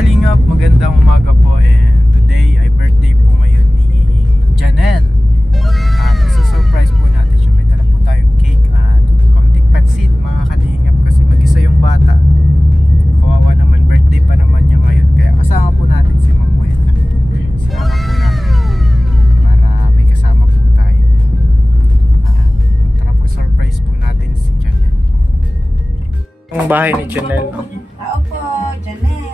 Kalingap, magandang umaga po, and today ay birthday po ngayon ni Janelle. At surprise po natin siya. May dala po tayong cake at konting pansit mga Kalingap kasi mag-isa yung bata. Kawawa naman, birthday pa naman niya ngayon. Kaya kasama po natin si Mamuela. Sinama po natin para may kasama po tayo. Tara po, surprise po natin si Janelle. Yung bahay ni Janelle. Tao po, Janelle.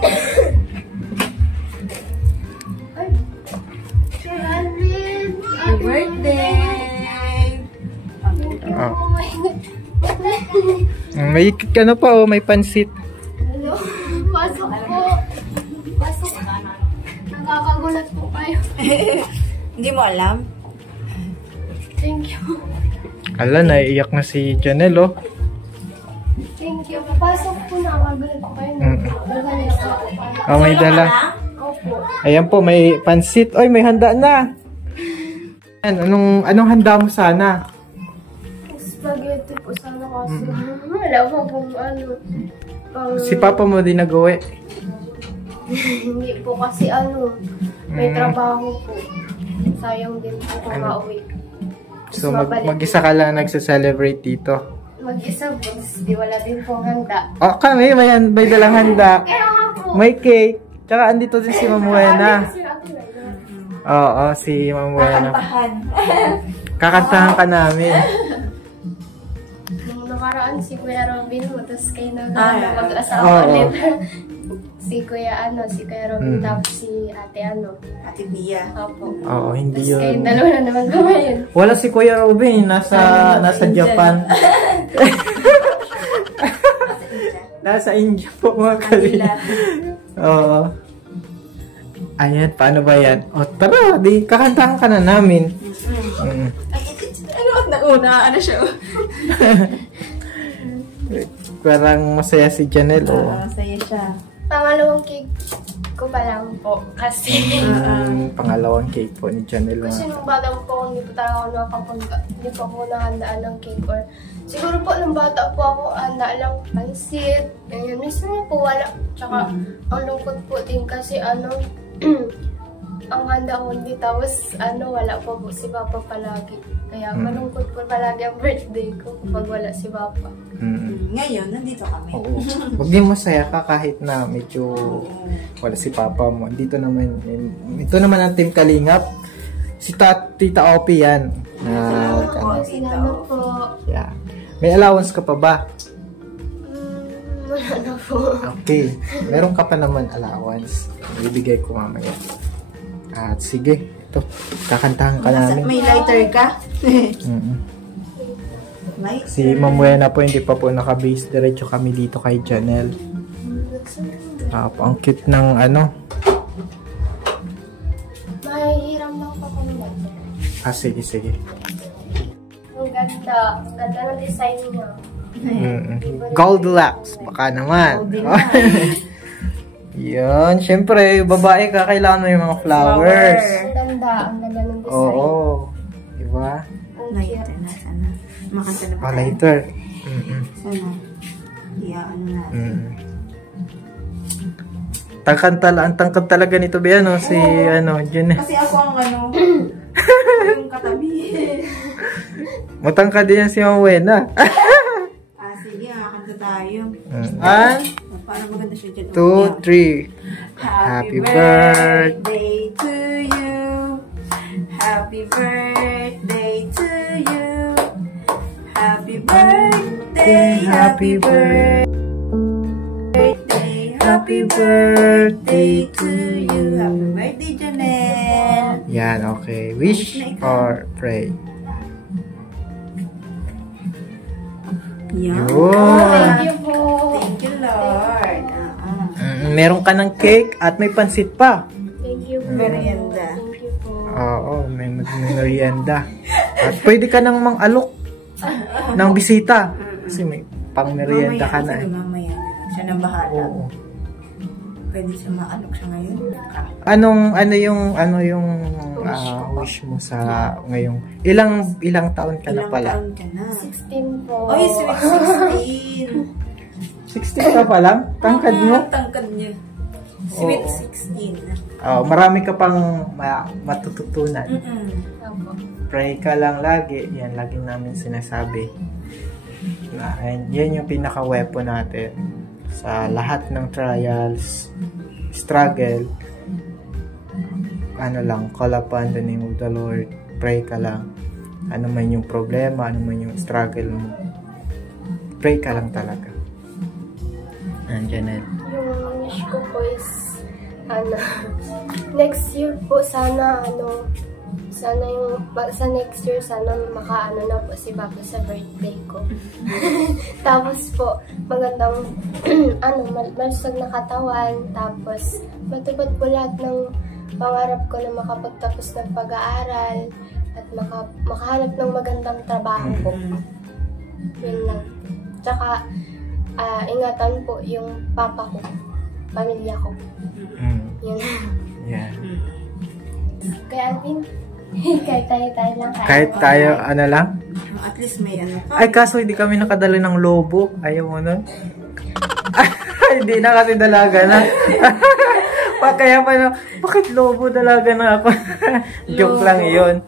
Happy birthday! Oh. May ano pa oh, may pansit. Pasok po. Pasok. Nakakagulat po kayo. Hindi mo alam? Thank you. Ala, naiiyak na si Janelle oh. Thank you. Pasok po, nakakagulat po kayo. Oh, may dala. Opo. Ayan po, may pansit. Oy, may handa na. Anong handa mo sana? Spaghetti po sana kasi. Wala pa pong ano. Si Papa mo din nag-uwi. Hindi po kasi ano. May trabaho po. Sayang din po kung mauwi. So, mag-isa ka lang nagsa-celebrate dito. Mag-isa po. Di wala din pong handa. Oh, kami, may dalang handa. Kaya nga po. May cake. Tsaka andito din si Mamuela. Oo, si Mamuela. Kakantahan. Kakantahan ka namin. Nung nakaraan si Kuya Robin mo, tapos kayo na Oo. mag-asawa ulit. Si Kuya Robin, tapos si Ate Ate Bia. Opo. Oo, hindi Tapos kayo yun. dalawa na naman po ngayon. Wala si Kuya Robin, nasa Japan. Nasa India po mga kalina. Oo. Ayan, paano ba yan? O tara, di kakantahan ka na namin. Ano at nauna? Ano siya? Parang masaya si Janelle. Masaya siya. Pangalawang cake ko pa lang po. Kasi Pangalawang cake po ni Janelle. kasi nung bata po, hindi po talaga ako nakapunta. Hindi po ako nahandaan ng cake. Or siguro po nung bata po ako, handa lang pansit. Ganyan. Minsan nga po wala. Tsaka ang lungkot po din kasi ang handa ko hindi. Tapos wala pa po si Papa palagi. Kaya malungkot po palagi ang birthday ko kapag wala si Papa. Ngayon, nandito kami. Oo. Maging masaya ka kahit na medyo wala si Papa mo. Ito naman ang Team Kalingap. Si Tita Opie yan. Salamat po. Yeah. May allowance ka pa ba? Wala na po. Okay. Meron ka pa naman allowance. Ibigay ko mamaya. At sige, ito. Kakantahan ka namin. May lighter ka? Si Mamuela po hindi pa po naka-base. Diretso kami dito kay Janelle. Ang cute ng Mahihiram lang pa kami natin. sige. Ang ganda. Ang ganda ng design niya. Goldilocks. Baka naman. Yan. Siyempre, babae ka, kailangan mo yung mga flowers. Ang ganda. Ang ganda ng design. Oo. Diba? Ang Lighter cute. na sana. Makanta na ba? Lighter. Sana. Na. Ang tangkad talaga nito, Biano, si Janelle. Kasi ako ang yung katabi. Matangkad din yan si Mamuela. Sige, makakanta tayo. Para maganda siya dyan. 2, 3. Happy birthday to you. Happy birthday to you. Happy birthday. Happy birthday. Happy birthday to you. Happy birthday, Janelle. Yan, okay. Wish or pray? Yan. Thank you po. Thank you, Lord. Meron ka ng cake at may pansit pa. Thank you po. Merienda. Thank you po. Oo, may merienda. At pwede ka nang mang-alok ng bisita. Kasi may pang-merienda ka na. Mamaya. Siya nang bahala. Oo. Pwede siya maalok siya ngayon. Ano yung wish mo sa ngayong ilang taon ka na pala? Ilang taon ka na? 16 po. Oy, sweet 16. 16 ka pa lang? Tangkad mo? Tangkad niya. Sweet Oo. 16. Marami ka pang matututunan. Opo. Pray ka lang lagi. Yan, lagi namin sinasabi. And yan yung pinaka-weapon natin sa lahat ng trials, struggle. Call upon the name of the Lord. Pray ka lang. Ano man yung problema, ano man yung struggle mo. Pray ka lang talaga. And Janelle. Yung wish ko po is, next year po sana, sa next year, sana makaano na po si Papa sa birthday ko. Tapos po, magandang, malusog na katawan, tapos matupad po lahat ng pangarap ko na makapagtapos ng pag-aaral at makahanap ng magandang trabaho po. Yun lang. Tsaka, ingatan po yung papa ko, pamilya ko. Yun. Yeah. Kaya Alvin, kahit tayo lang. Kahit tayo, lang? At least may ano ka. Ay, kaso hindi kami nakadala ng lobo. Ayaw mo nun? Hindi na kasi dalaga na. Kaya pa na, bakit lobo dalaga na ako? Joke lang yun.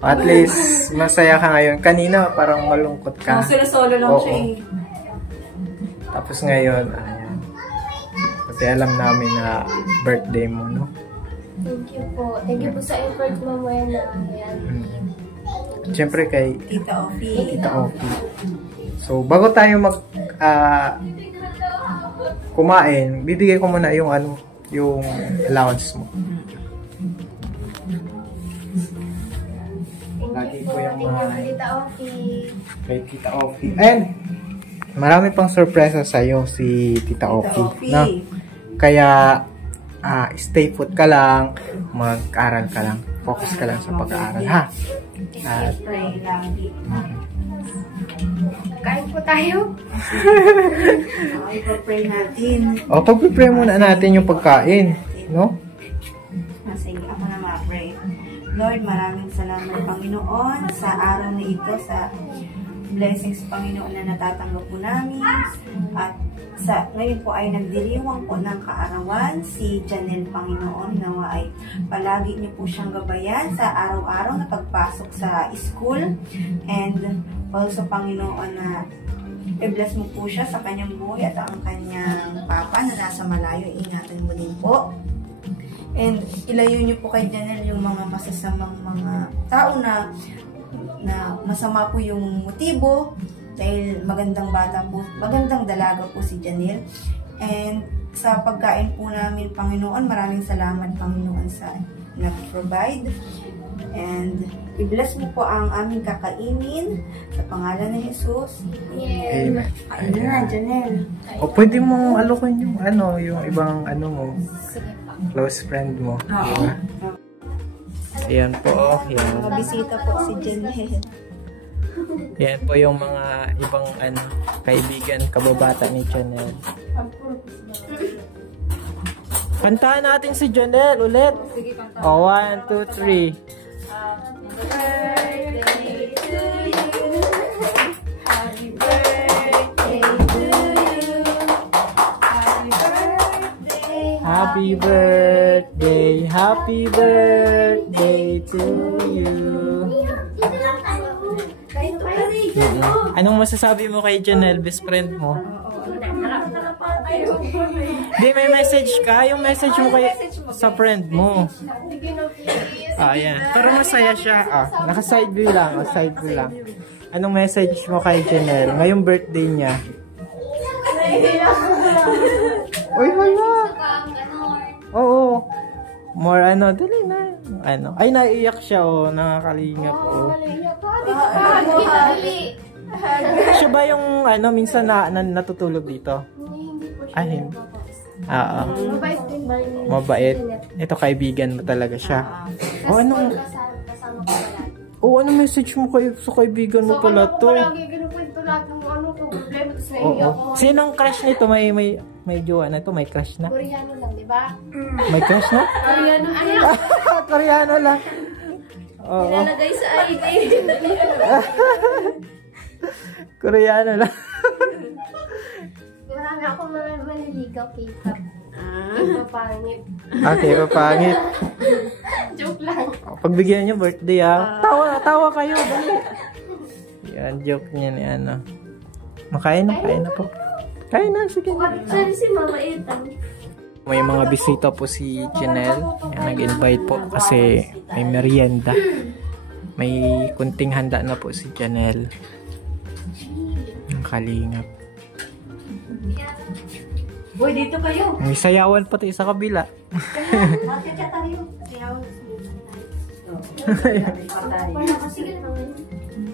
At least, masaya ka ngayon. Kanina, parang malungkot ka. Solo lang siya eh. Tapos ngayon, ayan. Kasi alam namin na birthday mo, no? Thank you po. Thank you po sa effort mo mo yan na ayan. Siyempre kay Tita Ophie. Tita Ophie. So, bago tayo kumain, bibigay ko muna yung yung allowance mo. Lagi ko yung mga Tita Ophie. kay Tita Ophie. And marami pang sorpresa sa'yo si Tita Ophie. No? Kaya stay put ka lang, mag-aral ka lang, focus ka lang sa pag-aaral, ha? At Pray lagi. Kain po tayo. Ipapray natin. pag-prepare muna natin yung pagkain, no? Sige, ako na ma-pray. Lord, maraming salamat, Panginoon, sa araw na ito, sa blessings, Panginoon, na natatanggap po namin. At ngayon po ay nagdiriwang po ng kaarawan si Janelle, Panginoon, nawa ay palagi niyo po siyang gabayan sa araw-araw na pagpasok sa school. And also, Panginoon, na i-bless mo po siya sa kanyang buhay at ang kanyang papa na nasa malayo. Ingatan mo din po. And ilayo niyo po kay Janelle yung mga masasamang mga tao na masama po yung motibo, dahil magandang bata po, magandang dalaga po si Janelle. And sa pagkain po namin, Panginoon, maraming salamat, Panginoon, sa nag-provide. And i-bless mo po ang aming kakainin sa pangalan ni Jesus. Amen. Ayun na, Janelle. Pwede mong alokin yung yung ibang mo, Sige pa. close friend mo. Oo. Diba? Ayan po, yan. Mga bisita po si Janelle. Yan po yung mga ibang kaibigan, kababata ni Janelle. Kantahan natin si Janelle ulit. Sige, kanta. 1, 2, 3. Birthday to you. Happy birthday to you. Happy birthday. Happy birthday, happy birthday to you. Anong masasabi mo kay Janelle, best friend mo? Hindi, may message ka. Yung message mo sa friend mo. Ayan. Pero masaya siya. Naka-side view lang. Side view lang. Anong message mo kay Janelle? Ngayong birthday niya. Uy, wala. Oo. More dali na. Ay, naiiyak siya, nakakalingap, Siya ba yung, minsan natutulog dito? Hindi po siya. Ay, hindi. Mabait din ba yun? Mabait. Ito, kaibigan mo talaga siya. Anong Kasama ko wala. anong message mo sa kaibigan mo pala to? Lagi ginukwento lahat ng problema. Tapos naiiyak ko. Sinong crush nito? May jowa na to? May crush na? Koreano lang, di ba? May crush na? Koreano lang. Koreano lang. Oo. Nilalagay sa ID. Koreano lang. Marami akong maliligaw K-pop. Mapangit. Okay, papangit. Joke lang. Pagbigyan niyo birthday tawa kayo, dali. Yan, joke niya ni ano. Makain na po. Kain na, sige. Sorry si Mama Etang. May mga bisita po si Janelle. Yan, nag-invite po kasi may merienda. May kunting handa na po si Janelle. Ang kalingap. Boy, dito kayo. May sayawan pati sa kabila. Matcha tayo.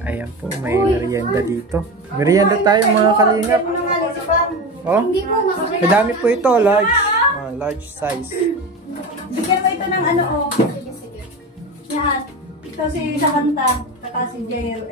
Ayan po, may merienda dito. Merienda tayo mga kalingap. Oh, madami po ito, large. Large size. Bigyan mo ito ng ano, oh. Sige, sige. Yan. Ito si Samantha. Saka si Jair.